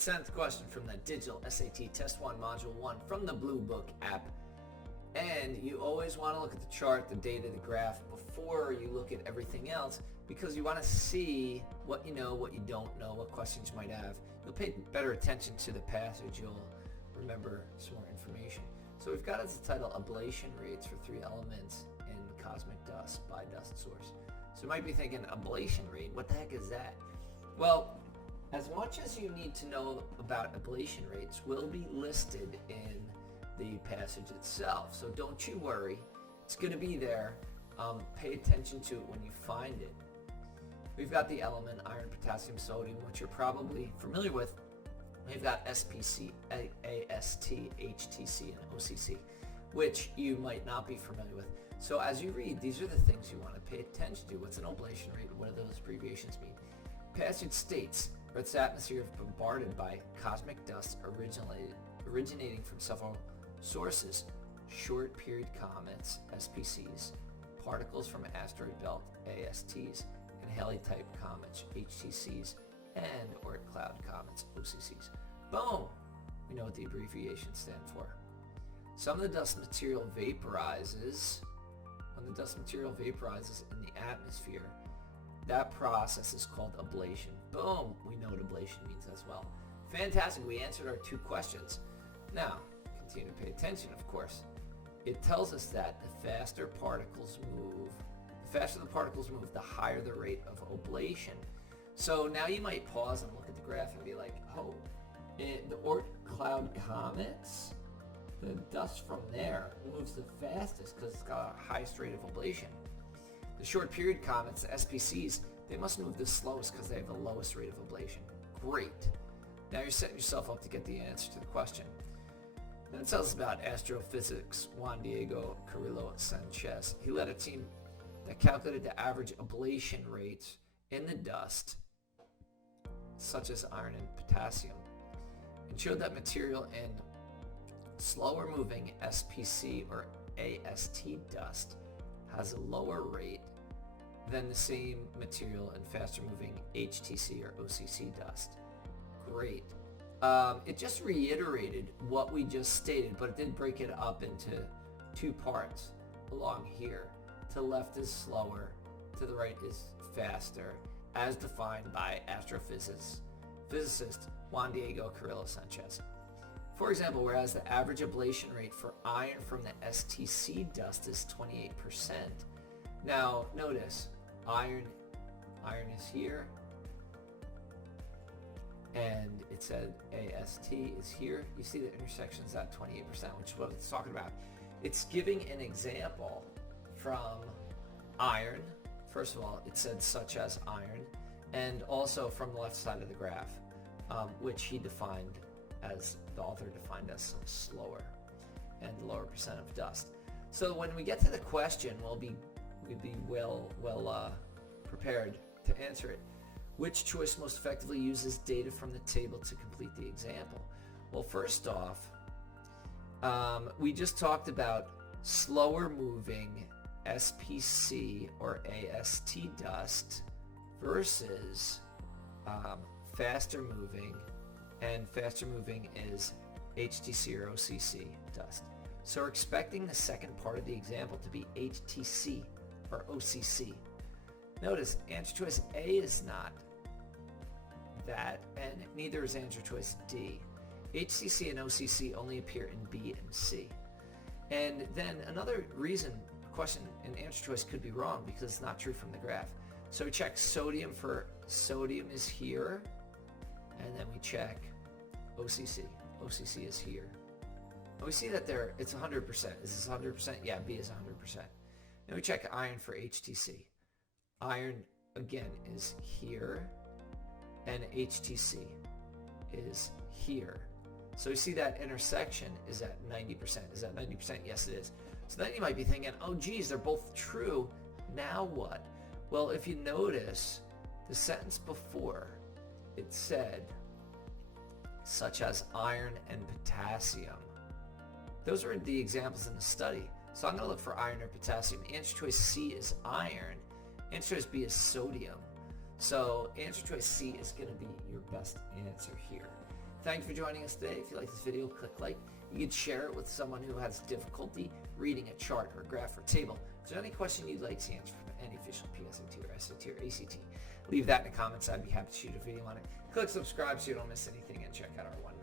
10th question from the Digital SAT Test 1 Module 1 from the Bluebook app. And you always want to look at the chart, the data, the graph before you look at everything else, because you want to see what you know, what you don't know, what questions you might have. You'll pay better attention to the passage. You'll remember some more information. So we've got as the title, Ablation Rates for 3 elements in cosmic dust by dust source. So you might be thinking, ablation rate, what the heck is that? Well, as much as you need to know about ablation rates will be listed in the passage itself. So don't you worry, it's going to be there. Pay attention to it when you find it. We've got the element iron, potassium, sodium, which you're probably familiar with. We've got SPC, AST, HTC, and OCC, which you might not be familiar with. So as you read, these are the things you want to pay attention to. What's an ablation rate? What do those abbreviations mean? Passage states, Earth's atmosphere is bombarded by cosmic dust originating from several sources: short period comets, SPCs, particles from asteroid belt, ASTs, and Halley-type comets, HTCs, and Oort cloud comets, OCCs. Boom! We know what the abbreviations stand for. Some of the dust material vaporizes. When the dust material vaporizes in the atmosphere, that process is called ablation. Boom! We know what ablation means as well. Fantastic, we answered our 2 questions. Now, continue to pay attention, of course. It tells us that the faster the particles move, the higher the rate of ablation. So now you might pause and look at the graph and be like, oh, the Oort cloud comets, the dust from there moves the fastest because it's got a highest rate of ablation. The short period comets, the SPCs, they must move the slowest because they have the lowest rate of ablation. Great. Now you're setting yourself up to get the answer to the question. Then it tells us about astrophysics Juan Carrillo-Sanchez. He led a team that calculated the average ablation rates in the dust, such as iron and potassium, and showed that material in slower moving SPC or AST dust has a lower rate than the same material in faster moving HTC or OCC dust. Great. It just reiterated what we just stated, but it did break it up into 2 parts along here. To the left is slower, to the right is faster, as defined by astrophysicist Juan Carrillo-Sanchez. For example, whereas the average ablation rate for iron from the STC dust is 28%. Now, notice, iron is here, and it said AST is here. You see the intersection is at 28%, which is what it's talking about. It's giving an example from iron. First of all, it said such as iron, and also from the left side of the graph, which he defined as, the author defined as slower and lower percent of dust. So when we get to the question, we'll be well prepared to answer it. Which choice most effectively uses data from the table to complete the example? Well, first off, we just talked about slower moving SPC or AST dust versus faster moving, and faster moving is HTC or OCC dust. So we're expecting the second part of the example to be HTC or OCC. Notice answer choice A is not that, and neither is answer choice D. HTC and OCC only appear in B and C. And then another reason question and answer choice could be wrong because it's not true from the graph. So we check sodium for sodium is here, and then we check OCC. OCC is here. And we see that there it's 100%. Is this 100%? Yeah, B is 100%. Then we check iron for HTC. Iron again is here, and HTC is here. So we see that intersection is at 90%. Is that 90%? Yes, it is. So then you might be thinking, oh geez, they're both true. Now what? Well, if you notice the sentence before, it said, such as iron and potassium. Those are the examples in the study. So I'm going to look for iron or potassium. Answer choice C is iron. Answer choice B is sodium. So answer choice C is going to be your best answer here. Thank you for joining us today. If you like this video, click like. You can share it with someone who has difficulty reading a chart or graph or table. If there's any question you'd like to answer from any official PSAT or SAT or ACT, leave that in the comments. I'd be happy to shoot a video on it. Click subscribe so you don't miss anything, and check out our one